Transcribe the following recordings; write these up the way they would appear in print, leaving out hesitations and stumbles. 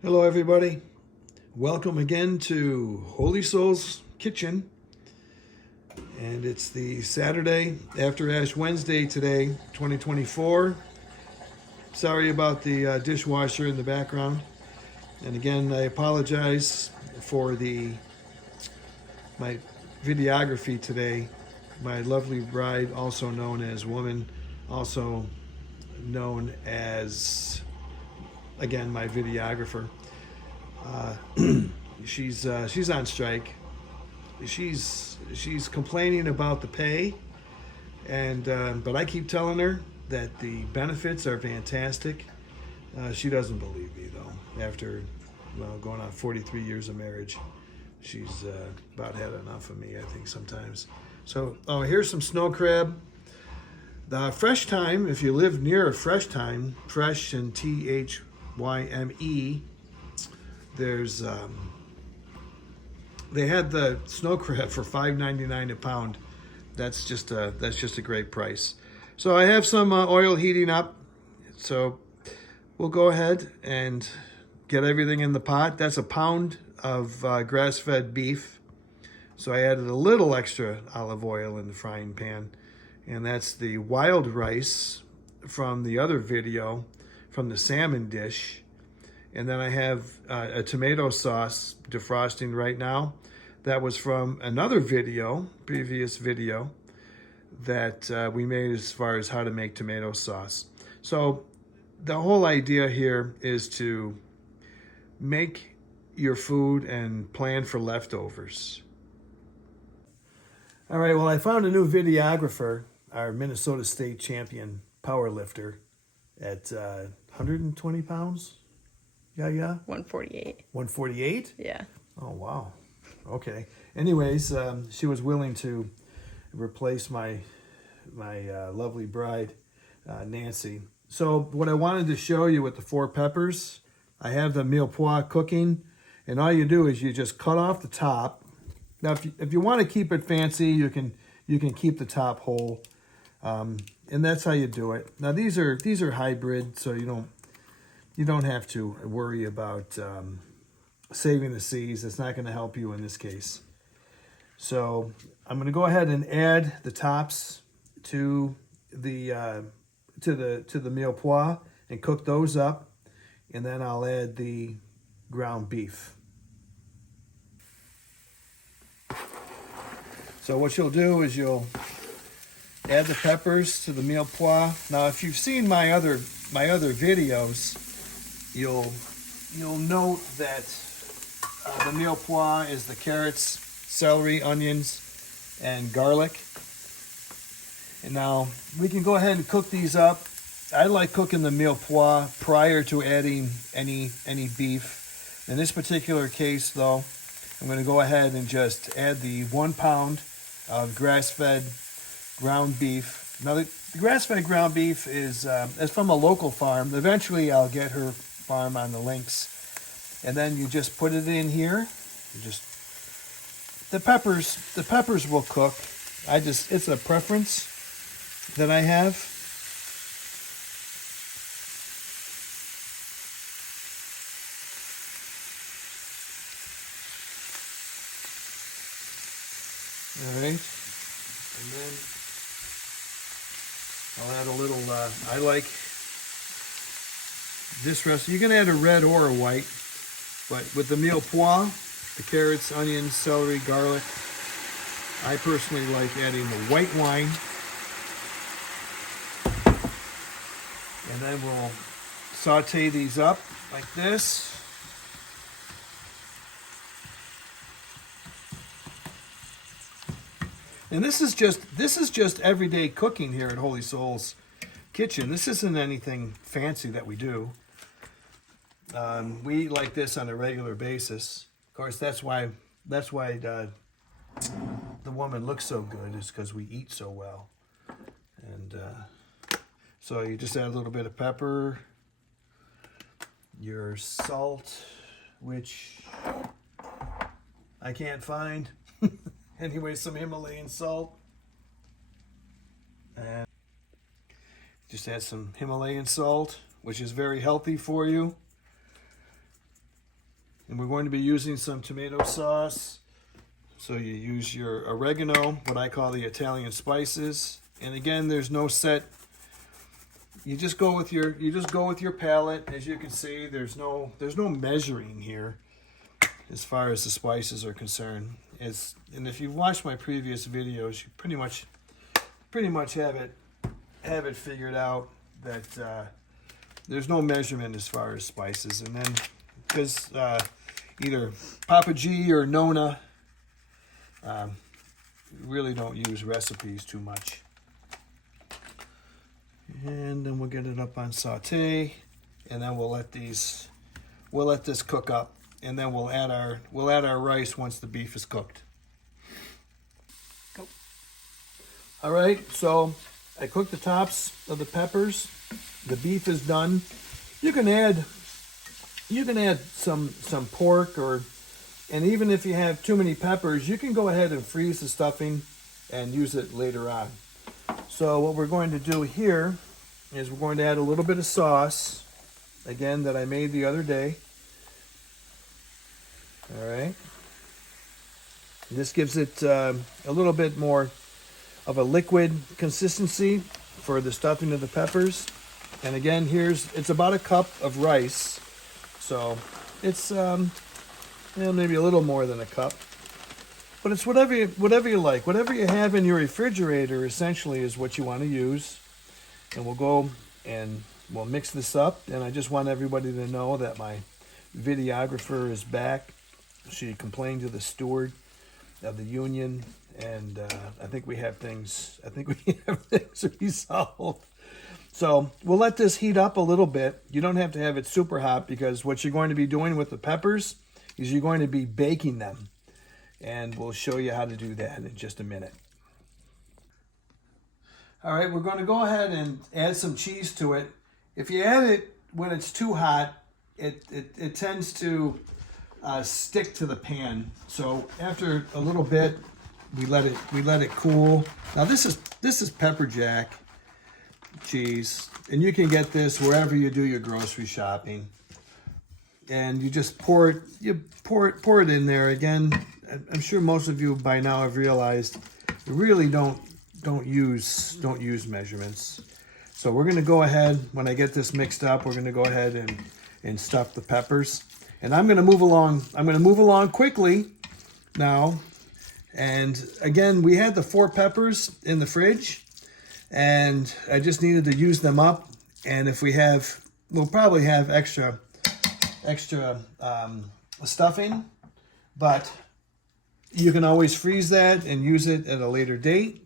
Hello everybody, welcome again to Holy Soul's Kitchen, and it's the Saturday after Ash Wednesday today, 2024. Sorry about the dishwasher in the background, and again I apologize for my videography today. My lovely bride, also known as woman, also known as, again, my videographer. Uh, she's on strike. She's complaining about the pay, and but I keep telling her that the benefits are fantastic. She doesn't believe me though. After going on 43 years of marriage, she's about had enough of me, I think, sometimes. So here's some snow crab. The fresh time, if you live near a fresh time, fresh and THYME. There's they had the snow crab for $5.99 a pound. That's just a great price. So I have some oil heating up. So we'll go ahead and get everything in the pot. That's a pound of grass-fed beef. So I added a little extra olive oil in the frying pan, and that's the wild rice from the other video, from the salmon dish. And then I have a tomato sauce defrosting right now. That was from another video, previous video, that we made as far as how to make tomato sauce. So the whole idea here is to make your food and plan for leftovers. All right, well, I found a new videographer, our Minnesota State champion power lifter at 120 pounds. Yeah. 148. 148? Yeah. Oh, wow. Okay. Anyways, she was willing to replace my lovely bride, Nancy. So what I wanted to show you with the 4 peppers, I have the mille pois cooking, and all you do is you just cut off the top. Now, if you want to keep it fancy, you can keep the top whole, and that's how you do it. Now these are hybrid, so you don't have to worry about saving the seeds. It's not going to help you in this case. So I'm going to go ahead and add the tops to the mille pois and cook those up, and then I'll add the ground beef. So what you'll do is you'll add the peppers to the mille pois. Now, if you've seen my other videos, you'll note that the mille pois is the carrots, celery, onions, and garlic. And now we can go ahead and cook these up. I like cooking the mille pois prior to adding any beef. In this particular case, though, I'm going to go ahead and just add the 1 pound of grass-fed ground beef. Now, the grass-fed ground beef is from a local farm. Eventually, I'll get her farm on the links, and then you just put it in here. The peppers will cook. It's a preference that I have. All right, and then I'll add a little, I like this recipe. You can add a red or a white, but with the mille pois, the carrots, onions, celery, garlic, I personally like adding the white wine. And then we'll saute these up like this. And this is just everyday cooking here at Holy Soul's Kitchen. This isn't anything fancy that we do. We eat like this on a regular basis. Of course, that's why the woman looks so good, is because we eat so well. And so you just add a little bit of pepper, your salt, which I can't find. Anyway, some Himalayan salt. And just add some Himalayan salt, which is very healthy for you. And we're going to be using some tomato sauce. So you use your oregano, what I call the Italian spices. And again, there's no set. You just go with your palate. As you can see, there's no measuring here as far as the spices are concerned. And if you've watched my previous videos, you pretty much have it figured out that there's no measurement as far as spices. And then because either Papa G or Nona really don't use recipes too much. And then we'll get it up on saute, and then we'll let this cook up, and then we'll add our rice once the beef is cooked. Go. All right, so I cooked the tops of the peppers. The beef is done. You can add some pork, and even if you have too many peppers, you can go ahead and freeze the stuffing and use it later on. So what we're going to do here is we're going to add a little bit of sauce, again, that I made the other day. All right. This gives it a little bit more of a liquid consistency for the stuffing of the peppers. And again, it's about a cup of rice. So it's maybe a little more than a cup. But it's whatever you like. Whatever you have in your refrigerator essentially is what you want to use. And we'll go and we'll mix this up. And I just want everybody to know that my videographer is back. She complained to the steward of the union, and I think we have things resolved. So we'll let this heat up a little bit. You don't have to have it super hot, because what you're going to be doing with the peppers is you're going to be baking them. And we'll show you how to do that in just a minute. All right, we're going to go ahead and add some cheese to it. If you add it when it's too hot, it tends to stick to the pan. So after a little bit, we let it cool. Now this is pepper jack cheese, and you can get this wherever you do your grocery shopping. And you just pour it in there. Again, I'm sure most of you by now have realized you really don't use measurements. So we're going to go ahead, when I get this mixed up, we're going to go ahead and stuff the peppers. And I'm going to move along quickly now. And again, we had the 4 peppers in the fridge, and I just needed to use them up. And if we'll probably have extra stuffing, but you can always freeze that and use it at a later date.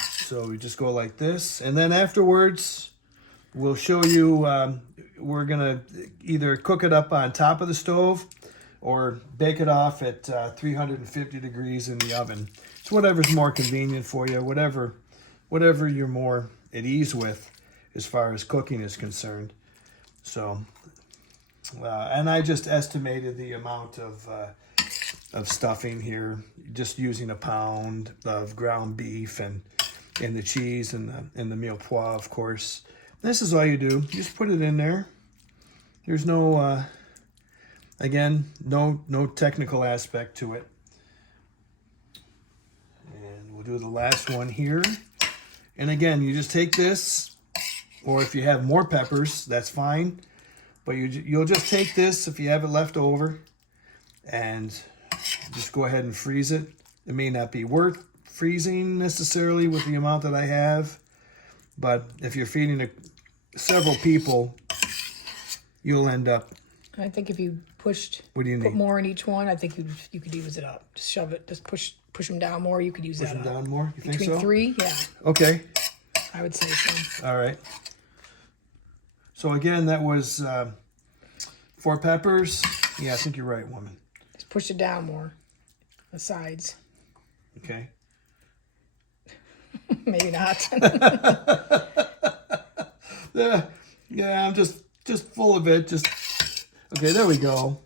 So we just go like this, and then afterwards we'll show you, we're gonna either cook it up on top of the stove or bake it off at 350 degrees in the oven. It's whatever's more convenient for you, whatever you're more at ease with as far as cooking is concerned. So, and I just estimated the amount of stuffing here, just using a pound of ground beef and the cheese and the mirepoix, of course. This is all you do. You just put it in there. There's no, again, no technical aspect to it. And we'll do the last one here. And again, you just take this, or if you have more peppers, that's fine. But you'll just take this if you have it left over, and just go ahead and freeze it. It may not be worth freezing necessarily with the amount that I have, but if you're feeding several people, you'll end up. I think if you put need? more in each one, I think you could use it up. Just shove it, just push them down more. You could use that up. Push them down more. You think Between so? 3, yeah. Okay. I would say so. All right. So again, that was 4 peppers. Yeah, I think you're right, woman. Just push it down more. The sides. Okay. Maybe not. Yeah, I'm just full of it. Okay, there we go.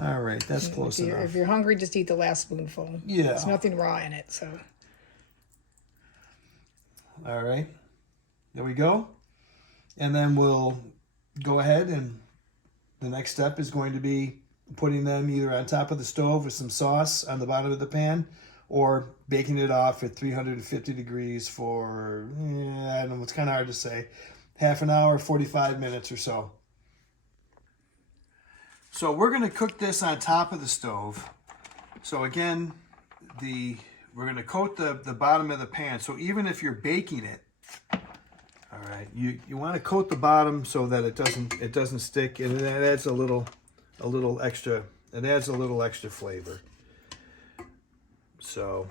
All right, that's close enough. If you're hungry, just eat the last spoonful. Yeah. There's nothing raw in it, so. All right, there we go. And then we'll go ahead, and the next step is going to be putting them either on top of the stove with some sauce on the bottom of the pan, or baking it off at 350 degrees for, I don't know, it's kind of hard to say, half an hour, 45 minutes or so. So we're going to cook this on top of the stove. So again, we're going to coat the bottom of the pan. So even if you're baking it, all right, you want to coat the bottom so that it doesn't stick, and it adds a little extra. It adds a little extra flavor. So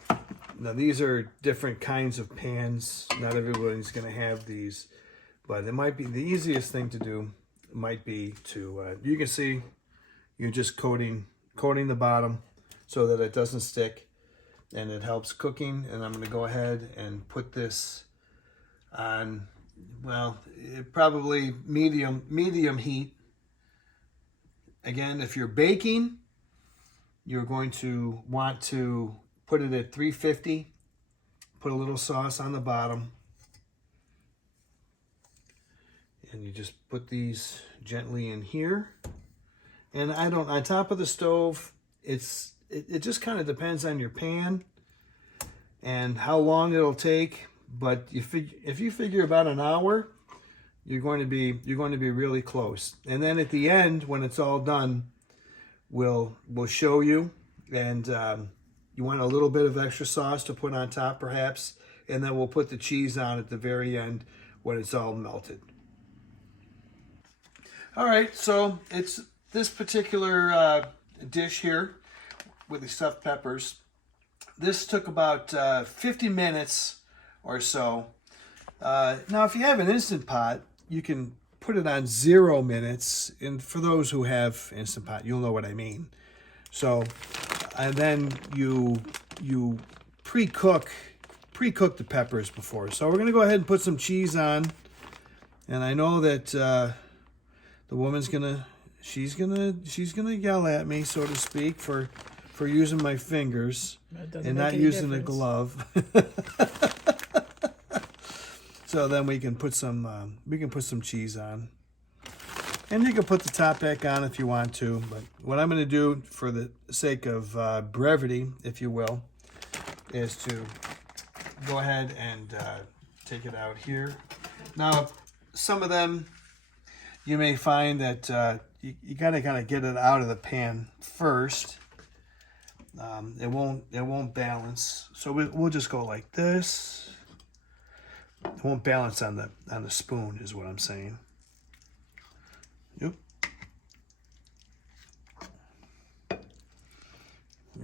now these are different kinds of pans. Not everybody's going to have these, but it might be the easiest thing to do. Might be to you can see you're just coating the bottom so that it doesn't stick, and it helps cooking. And I'm going to go ahead and put this on, well, probably medium heat. Again, if you're baking, you're going to want to put it at 350. Put a little sauce on the bottom. And you just put these gently in here. And on top of the stove, it just kind of depends on your pan and how long it'll take. But if you figure about an hour, you're going to be really close. And then at the end, when it's all done, we'll show you. And you want a little bit of extra sauce to put on top, perhaps, and then we'll put the cheese on at the very end when it's all melted. All right, so it's this particular dish here with the stuffed peppers. This took about 50 minutes or so. Now, if you have an Instant Pot, you can put it on 0 minutes. And for those who have Instant Pot, you'll know what I mean. So, and then you pre-cook the peppers before. So we're gonna go ahead and put some cheese on. And I know that the woman's she's gonna yell at me, so to speak, for using my fingers and not using a glove. So then we can put some cheese on, and you can put the top back on if you want to. But what I'm going to do, for the sake of brevity, if you will, is to go ahead and take it out here. Now, some of them you may find that you got to kind of get it out of the pan first. It won't balance, so we'll just go like this. It won't balance on the spoon, is what I'm saying. Yep.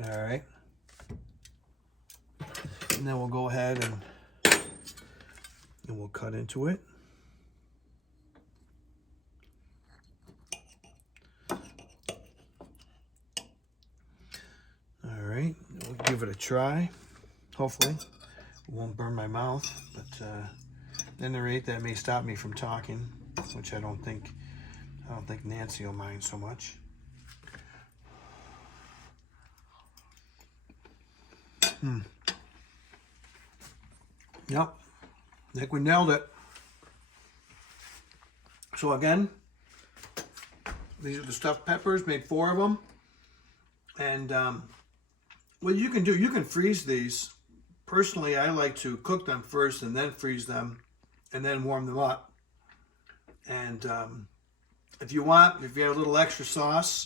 All right. And then we'll go ahead and we'll cut into it. All right. We'll give it a try. Hopefully. It won't burn my mouth, but at any rate, that may stop me from talking, which I don't think Nancy will mind so much. Yep, I think we nailed it. So again, these are the stuffed peppers. Made 4 of them, and what you can do, you can freeze these. Personally, I like to cook them first and then freeze them and then warm them up. And if you have a little extra sauce,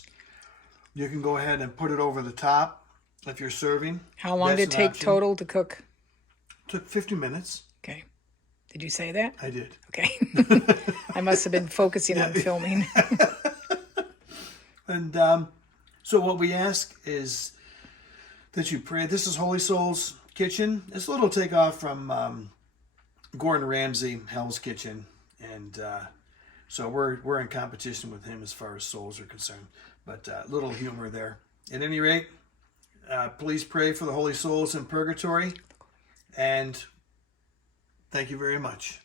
you can go ahead and put it over the top if you're serving. How long did it take total to cook? It took 50 minutes. Okay. Did you say that? I did. Okay. I must have been focusing on filming. And so what we ask is that you pray. This is Holy Soul's Kitchen. It's a little takeoff from Gordon Ramsay, Hell's Kitchen, and so we're in competition with him as far as souls are concerned. But little humor there. At any rate, please pray for the holy souls in purgatory, and thank you very much.